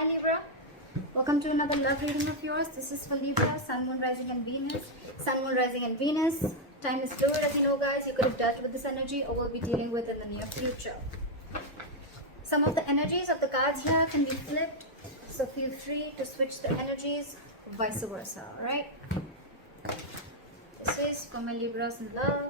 Hi Libra, welcome to another love reading of yours. This is for Libra, Sun, Moon, Rising and Venus. Sun, Moon, Rising and Venus. Time is fluid, as you know guys. You could have dealt with this energy or will be dealing with in the near future. Some of the energies of the cards here can be flipped, so feel free to switch the energies, vice versa, alright? This is for my Libras in love.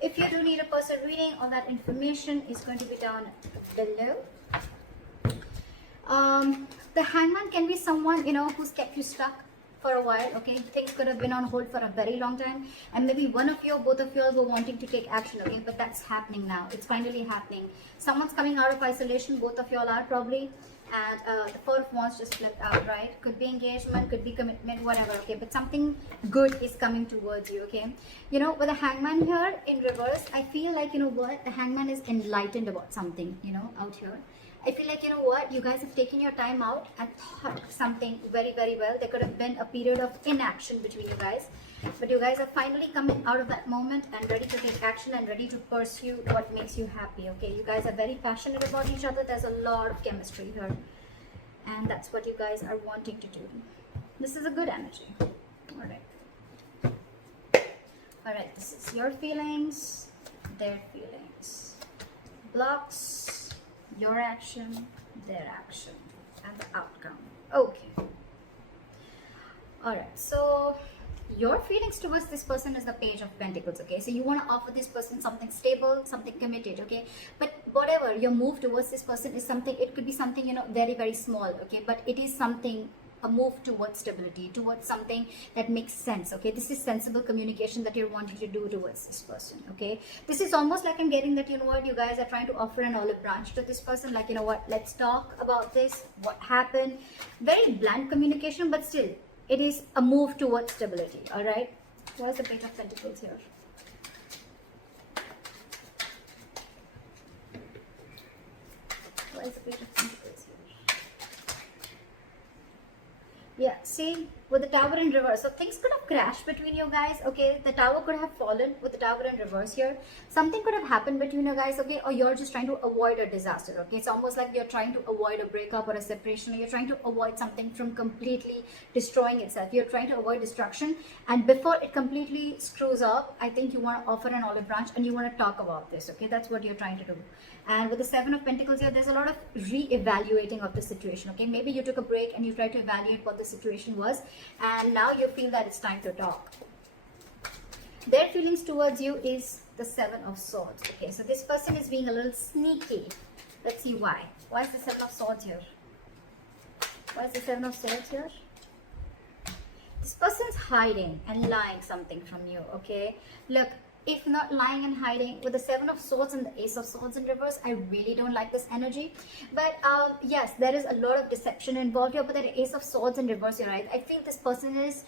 If you do need a personal reading, all that information is going to be down below. The Hangman can be someone, who's kept you stuck for a while, okay? Things could have been on hold for a very long time, and maybe one of you or both of you all were wanting to take action, okay? But that's happening now. It's finally happening. Someone's coming out of isolation, both of you all are probably, and the Four of Wands just flipped out, right? Could be engagement, could be commitment, whatever, okay? But something good is coming towards you, okay? With the Hangman here in reverse, I feel like, the Hangman is enlightened about something, out here. I feel like, you guys have taken your time out and thought something very, very well. There could have been a period of inaction between you guys, but you guys are finally coming out of that moment and ready to take action and ready to pursue what makes you happy, okay? You guys are very passionate about each other. There's a lot of chemistry here, and that's what you guys are wanting to do. This is a good energy. All right, this is your feelings, their feelings. Blocks, your action, their action, and the outcome. Okay. Alright, so your feelings towards this person is the Page of Pentacles, okay? So you want to offer this person something stable, something committed, okay? But whatever your move towards this person is something, it could be something, very, very small, okay? But it is something, a move towards stability, towards something that makes sense, okay? This is sensible communication that you're wanting to do towards this person, okay? This is almost like I'm getting that, you guys are trying to offer an olive branch to this person, like, let's talk about this, what happened. Very blunt communication, but still, it is a move towards stability, all right? Where's the Page of Pentacles here? Where's the Page of Pentacles here? Yeah, see, with the Tower in reverse, so things could have crashed between you guys, okay? The Tower could have fallen with the Tower in reverse here. Something could have happened between you guys, okay? Or you're just trying to avoid a disaster, okay? It's almost like you're trying to avoid a breakup or a separation, or you're trying to avoid something from completely destroying itself. You're trying to avoid destruction, and before it completely screws up, I think you want to offer an olive branch and you want to talk about this, okay? That's what you're trying to do. And with the Seven of Pentacles here, there's a lot of re-evaluating of the situation, okay? Maybe you took a break and you tried to evaluate what the situation was, and now you feel that it's time to talk. Their feelings towards you is the Seven of Swords, okay? So this person is being a little sneaky. Let's see why. Why is the Seven of Swords here? Why is the Seven of Swords here? This person's hiding and lying something from you, okay? Look, if not lying and hiding, with the Seven of Swords and the Ace of Swords in reverse, I really don't like this energy. But yes, there is a lot of deception involved here. But the Ace of Swords in reverse, you're right. I feel this person is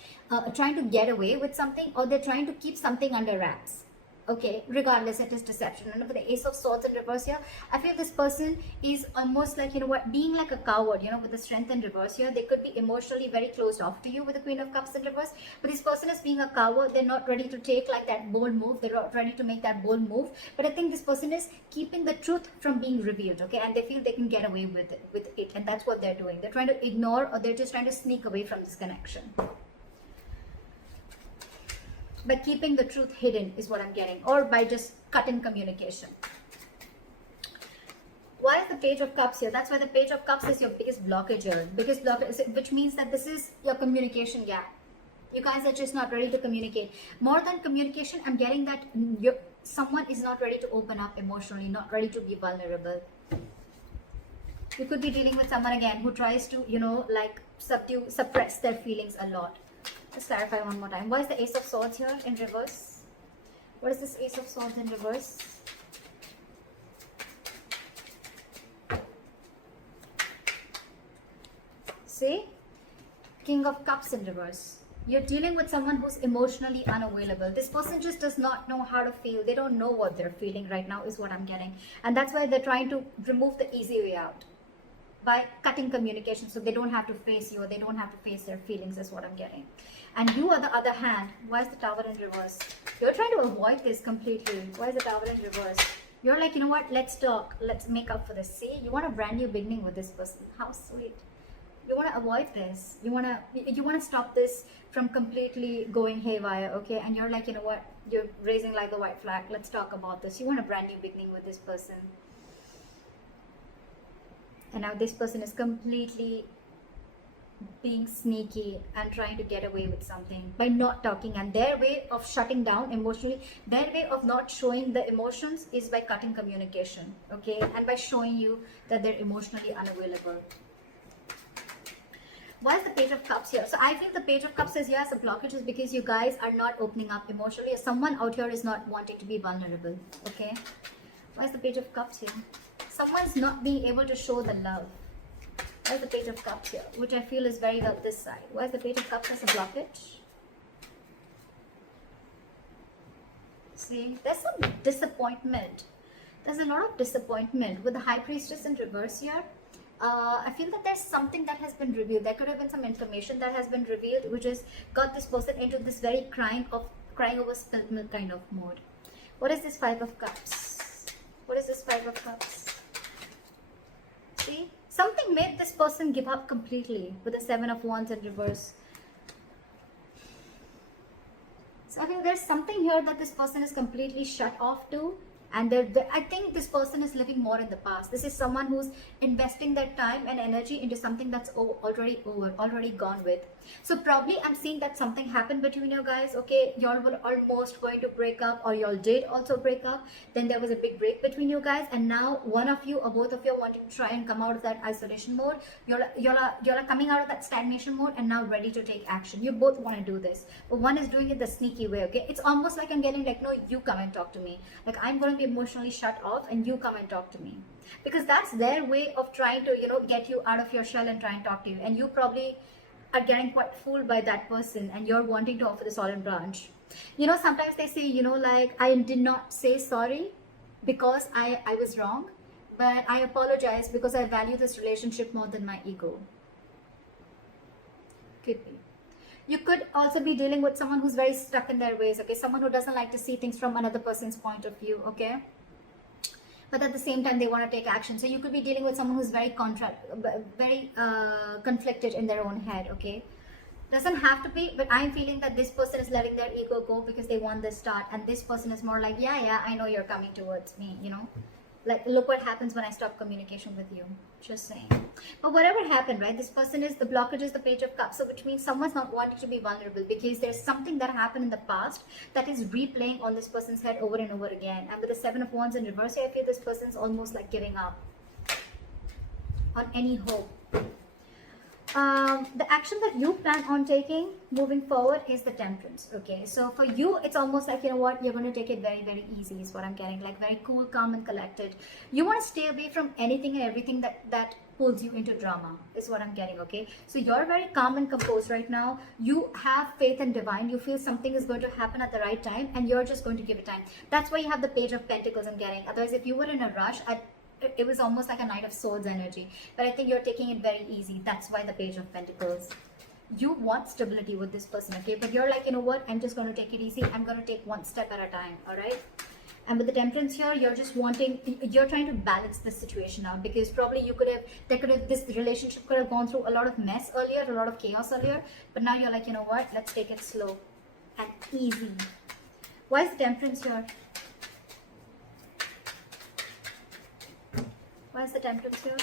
trying to get away with something, or they're trying to keep something under wraps. Okay, regardless, it is deception. And with the Ace of Swords in reverse here, I feel this person is almost like, being like a coward, with the Strength in reverse here. They could be emotionally very closed off to you with the Queen of Cups in reverse. But this person is being a coward. They're not ready to take like that bold move. They're not ready to make that bold move. But I think this person is keeping the truth from being revealed, okay? And they feel they can get away with it. And that's what they're doing. They're trying to ignore, or they're just trying to sneak away from this connection. By keeping the truth hidden is what I'm getting, or by just cutting communication. Why is the Page of Cups here? That's why the Page of Cups is your biggest blockage here. Biggest blockage, which means that this is your communication gap. You guys are just not ready to communicate. More than communication, I'm getting that someone is not ready to open up emotionally, not ready to be vulnerable. You could be dealing with someone again who tries to, suppress their feelings a lot. Let's clarify one more time. Why is the Ace of Swords here in reverse? What is this Ace of Swords in reverse? See? King of Cups in reverse. You're dealing with someone who's emotionally unavailable. This person just does not know how to feel. They don't know what they're feeling right now is what I'm getting. And that's why they're trying to remove the easy way out by cutting communication, so they don't have to face you, or they don't have to face their feelings is what I'm getting. And you, on the other hand, why is the Tower in reverse? You're trying to avoid this completely. Why is the Tower in reverse? You're like, you know what, let's talk, let's make up for this. See, you want a brand new beginning with this person. How sweet. You want to avoid this. You want to stop this from completely going haywire, okay? And you're like, you know what, you're raising like a white flag. Let's talk about this. You want a brand new beginning with this person. And now this person is completely being sneaky and trying to get away with something by not talking, and their way of shutting down emotionally, their way of not showing the emotions is by cutting communication, okay, and by showing you that they're emotionally unavailable. Why is the Page of Cups here? So I feel the Page of Cups is, yes, a blockage is because you guys are not opening up emotionally. Someone out here is not wanting to be vulnerable, okay? Why is the Page of Cups here? Someone's not being able to show the love. Why is the Page of Cups here? Which I feel is very well this side. Why is the Page of Cups as a blockage? See, there's some disappointment. There's a lot of disappointment with the High Priestess in reverse here. I feel that there's something that has been revealed. There could have been some information that has been revealed, which has got this person into this very crying over spilled milk kind of mode. What is this Five of Cups? What is this Five of Cups? See, something made this person give up completely with the Seven of Wands in reverse. So I think there's something here that this person is completely shut off to. And I think this person is living more in the past. This is someone who's investing their time and energy into something that's already over, already gone with. So probably I'm seeing that something happened between you guys. Okay, y'all were almost going to break up, or y'all did also break up. Then there was a big break between you guys, and now one of you or both of you are wanting to try and come out of that isolation mode. Y'all are coming out of that stagnation mode and now ready to take action. You both want to do this, but one is doing it the sneaky way. Okay, it's almost like I'm getting like, no, you come and talk to me. Like I'm going to be emotionally shut off and you come and talk to me, because that's their way of trying to, you know, get you out of your shell and try and talk to you. And you probably are getting quite fooled by that person, and you're wanting to offer this olive branch. You know, sometimes they say, you know, like, I did not say sorry because I was wrong, but I apologize because I value this relationship more than my ego. Could be. You could also be dealing with someone who's very stuck in their ways, okay? Someone who doesn't like to see things from another person's point of view, okay? But at the same time, they want to take action. So you could be dealing with someone who's very conflicted in their own head, okay? Doesn't have to be, but I'm feeling that this person is letting their ego go because they want this start. And this person is more like, yeah, I know you're coming towards me, you know? Like, look what happens when I stop communication with you. Just saying. But whatever happened, right? This person is, the blockage is the Page of Cups. So which means someone's not wanting to be vulnerable because there's something that happened in the past that is replaying on this person's head over and over again. And with the Seven of Wands in reverse, I feel this person's almost like giving up on any hope. The action that you plan on taking moving forward is the Temperance. Okay, so for you, it's almost like, you know what, you're going to take it very, very easy is what I'm getting. Like very cool, calm and collected. You want to stay away from anything and everything that pulls you into drama is what I'm getting. Okay, so you're very calm and composed right now. You have faith in divine. You feel something is going to happen at the right time, and you're just going to give it time. That's why you have the Page of Pentacles I'm getting. Otherwise, if you were in a rush, it was almost like a Knight of Swords energy. But I think you're taking it very easy. That's why the Page of Pentacles. You want stability with this person, okay? But you're like, you know what? I'm just going to take it easy. I'm going to take one step at a time, all right? And with the Temperance here, you're just wanting, you're trying to balance this situation out, because probably this relationship could have gone through a lot of mess earlier, a lot of chaos earlier. But now you're like, you know what? Let's take it slow and easy. Why is the Temperance here? Why is the Temperance here?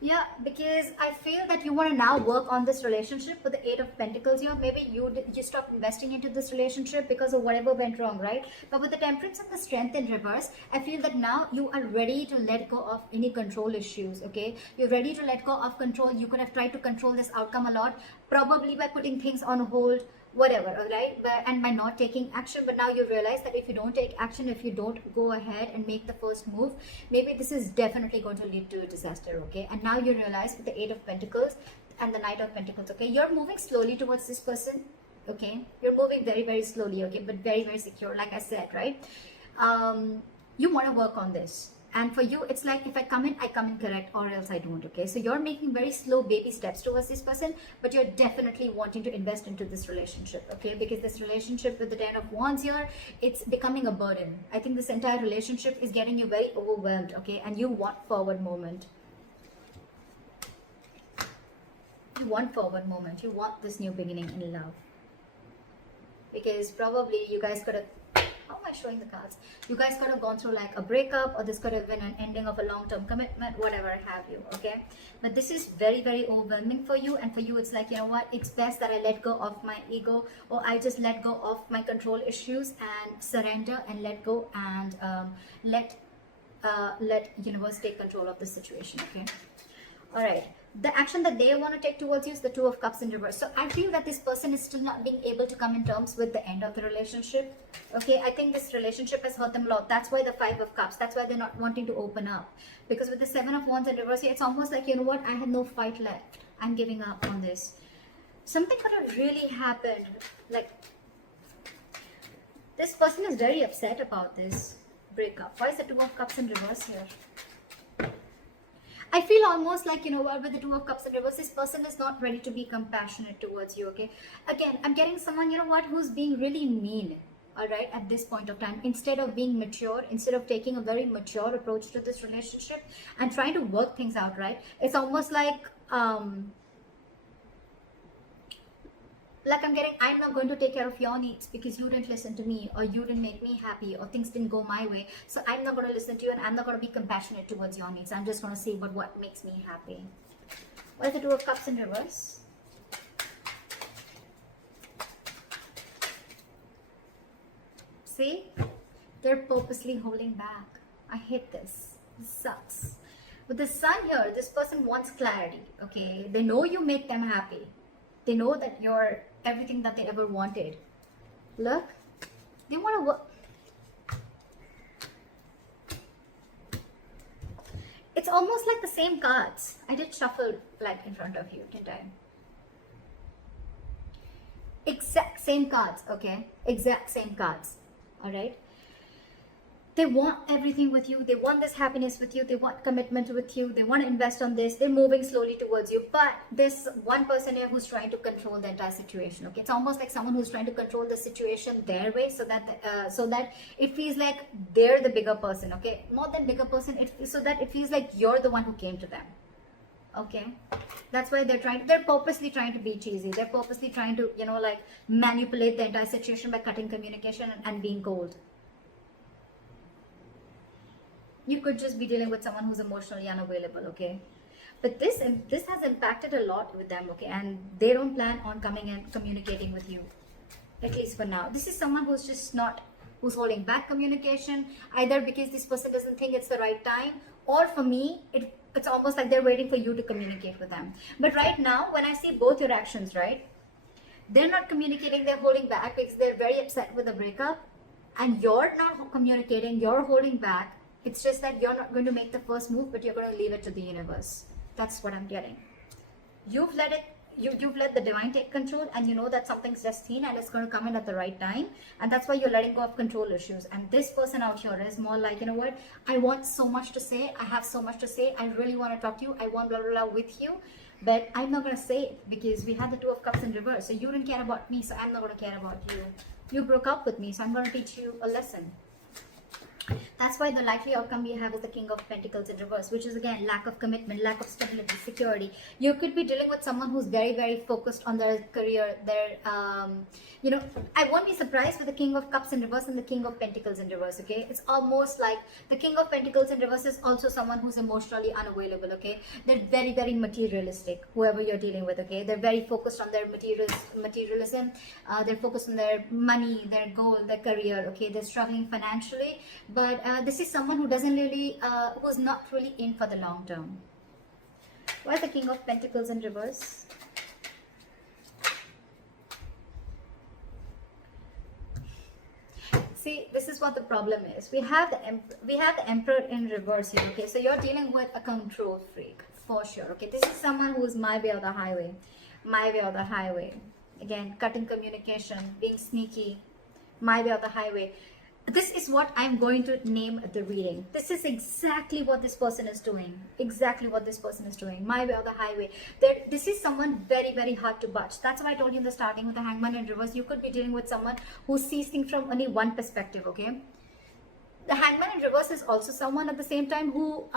Yeah, because I feel that you want to now work on this relationship with the Eight of Pentacles here. Maybe you stopped investing into this relationship because of whatever went wrong, right? But with the Temperance and the Strength in reverse, I feel that now you are ready to let go of any control issues, okay? You're ready to let go of control. You could have tried to control this outcome a lot, probably by putting things on hold, whatever, all right, and by not taking action. But now you realize that if you don't take action, if you don't go ahead and make the first move, maybe this is definitely going to lead to a disaster, okay? And now you realize with the Eight of Pentacles and the Knight of Pentacles, okay, you're moving slowly towards this person, okay? You're moving very, very slowly, okay, but very, very secure, like I said, right? You want to work on this. And for you, it's like, if I come in correct, or else I don't. Okay, so you're making very slow baby steps towards this person, but you're definitely wanting to invest into this relationship. Okay, because this relationship with the Ten of Wands here, it's becoming a burden. I think this entire relationship is getting you very overwhelmed. Okay, and you want forward movement. You want forward movement. You want this new beginning in love, because probably you guys could have, how am I showing the cards? You guys could have gone through like a breakup, or this could have been an ending of a long-term commitment, whatever have you. Okay, but this is very, very overwhelming for you. And for you, it's like, you know what, it's best that I let go of my ego, or I just let go of my control issues and surrender and let go, and let universe take control of the situation. Okay, all right. The action that they want to take towards you is the Two of Cups in reverse. So I feel that this person is still not being able to come in terms with the end of the relationship. Okay, I think this relationship has hurt them a lot. That's why the Five of Cups, that's why they're not wanting to open up. Because with the Seven of Wands in reverse, it's almost like, you know what, I have no fight left. I'm giving up on this. Something could have really happened. Like, this person is very upset about this breakup. Why is the Two of Cups in reverse here? I feel almost like, you know what, with the Two of Cups in reverse, this person is not ready to be compassionate towards you. Okay, again, I'm getting someone, you know what, who's being really mean, all right, at this point of time, instead of being mature, instead of taking a very mature approach to this relationship and trying to work things out, right? It's almost like I'm getting, I'm not going to take care of your needs because you didn't listen to me, or you didn't make me happy, or things didn't go my way. So I'm not going to listen to you, and I'm not going to be compassionate towards your needs. I'm just going to see what makes me happy. What is the Two of Cups in reverse? See? They're purposely holding back. I hate this. This sucks. With the Sun here, this person wants clarity. Okay? They know you make them happy. They know that you're everything that they ever wanted. Look, they want to work. It's almost like the same cards. I did shuffle like in front of you, didn't I? Exact same cards, okay? Exact same cards, all right? They want everything with you. They want this happiness with you. They want commitment with you. They want to invest on this. They're moving slowly towards you. But there's one person here who's trying to control the entire situation. Okay, it's almost like someone who's trying to control the situation their way, so that it feels like they're the bigger person. Okay, more than bigger person. So that it feels like you're the one who came to them. Okay, that's why they're purposely trying to be cheesy. They're purposely trying to, you know, like manipulate the entire situation by cutting communication and being cold. You could just be dealing with someone who's emotionally unavailable, okay? But this has impacted a lot with them, okay? And they don't plan on coming and communicating with you, at least for now. This is someone who's just not, who's holding back communication, either because this person doesn't think it's the right time, or for me, it's almost like they're waiting for you to communicate with them. But right now, when I see both your actions, right? They're not communicating, they're holding back because they're very upset with the breakup, and you're not communicating, you're holding back. It's just that you're not going to make the first move, but you're going to leave it to the universe. That's what I'm getting. You've let the divine take control, and you know that something's destined and it's going to come in at the right time. And that's why you're letting go of control issues. And this person out here is more like, you know what? I want so much to say. I have so much to say. I really want to talk to you. I want blah, blah, blah with you. But I'm not going to say it because we had the Two of Cups in reverse. So you didn't care about me, so I'm not going to care about you. You broke up with me, so I'm going to teach you a lesson. That's why the likely outcome we have is the King of Pentacles in reverse, which is again lack of commitment, lack of stability, security. You could be dealing with someone who's very, very focused on their career, their, you know, I won't be surprised with the King of Cups in reverse and the King of Pentacles in reverse, okay? It's almost like the King of Pentacles in reverse is also someone who's emotionally unavailable, okay? They're very, very materialistic, whoever you're dealing with, okay? They're very focused on their materialism. They're focused on their money, their goal, their career, okay? They're struggling financially, but this is someone who doesn't really, who's not really in for the long term. Why is the King of Pentacles in reverse? See, this is what the problem is. We have the Emperor in reverse here. Okay, so you're dealing with a control freak for sure. Okay, this is someone who is my way or the highway, my way or the highway. Again, cutting communication, being sneaky, my way or the highway. this is what I'm going to name the reading. This is exactly what this person is doing. Exactly what this person is doing. My way or the highway. This is someone very, very hard to budge. That's why I told you in the starting with the Hangman in reverse. You could be dealing with someone who sees things from only one perspective, okay? The Hangman in reverse is also someone at the same time who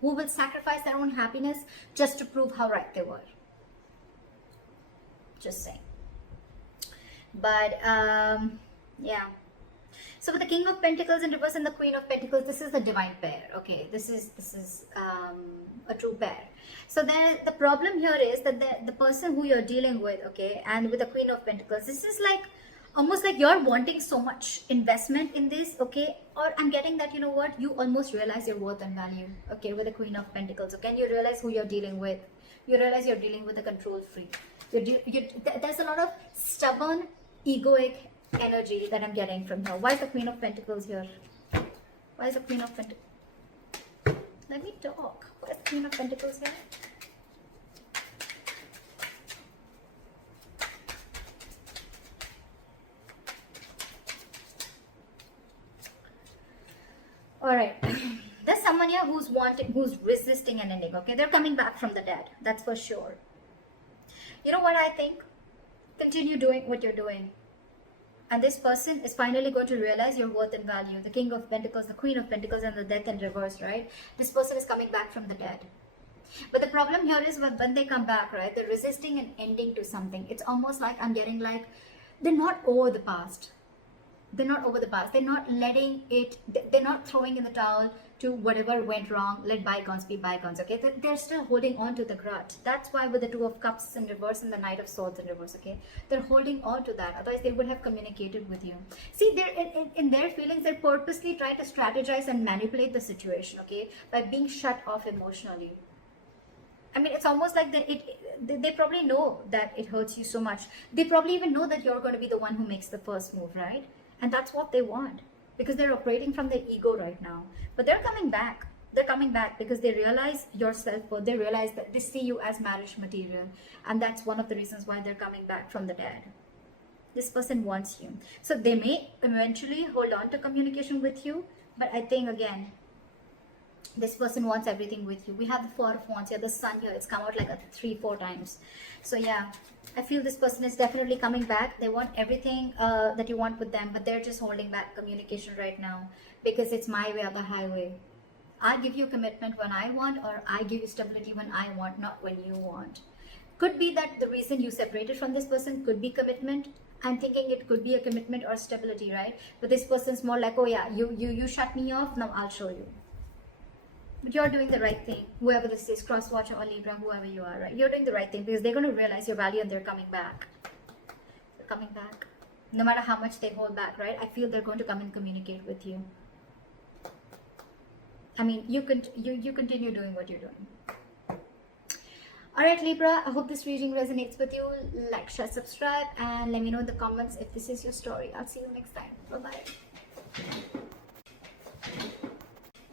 will sacrifice their own happiness just to prove how right they were. Just saying. But yeah, so with the King of Pentacles in reverse and the Queen of Pentacles, this is the divine pair. Okay, this is a true pair. So then the problem here is that the person who you're dealing with, okay, and with the Queen of Pentacles, this is like almost like you're wanting so much investment in this, okay? Or I'm getting that, you know what, you almost realize your worth and value, okay, with the Queen of Pentacles, okay? And you realize who you're dealing with. You realize you're dealing with a control freak. There's a lot of stubborn, egoic energy that I'm getting from here. Why is the Queen of Pentacles here? Why is the Queen of Pentacles? Let me talk. Why is the Queen of Pentacles here? Alright, there's someone here who's resisting an ending, okay? They're coming back from the dead, that's for sure. You know what I think? Continue doing what you're doing. And this person is finally going to realize your worth and value. The King of Pentacles, the Queen of Pentacles, and the Death in reverse, right? This person is coming back from the dead. But the problem here is when they come back, right? They're resisting an ending to something. It's almost like I'm getting like, they're not over the past. They're not over the past. They're not letting it, they're not throwing in the towel to whatever went wrong. Let bygones be bygones, okay? They're still holding on to the grudge. That's why with the Two of Cups in reverse and the Knight of Swords in reverse, okay? They're holding on to that. Otherwise, they would have communicated with you. See, they're in their feelings, they're purposely trying to strategize and manipulate the situation, okay? By being shut off emotionally. I mean, it's almost like they probably know that it hurts you so much. They probably even know that you're going to be the one who makes the first move, right? And that's what they want, because they're operating from their ego right now. But they're coming back. They're coming back because they realize your self-worth. They realize that they see you as marriage material. And that's one of the reasons why they're coming back from the dead. This person wants you. So they may eventually hold on to communication with you. But I think, again, this person wants everything with you. We have the Four of Wands here, the Sun here. It's come out like 3-4 times. So yeah, I feel this person is definitely coming back. They want everything that you want with them, but they're just holding back communication right now because it's my way or the highway. I give you commitment when I want, or I give you stability when I want, not when you want. Could be that the reason you separated from this person could be commitment. I'm thinking it could be a commitment or stability, right? But this person's more like, oh yeah, you shut me off, now I'll show you. But you're doing the right thing. Whoever this is, cross watcher or Libra, whoever you are, right? You're doing the right thing because they're going to realize your value and they're coming back. They're coming back. No matter how much they hold back, right? I feel they're going to come and communicate with you. I mean, you continue doing what you're doing. Alright, Libra, I hope this reading resonates with you. Like, share, subscribe, and let me know in the comments if this is your story. I'll see you next time. Bye-bye.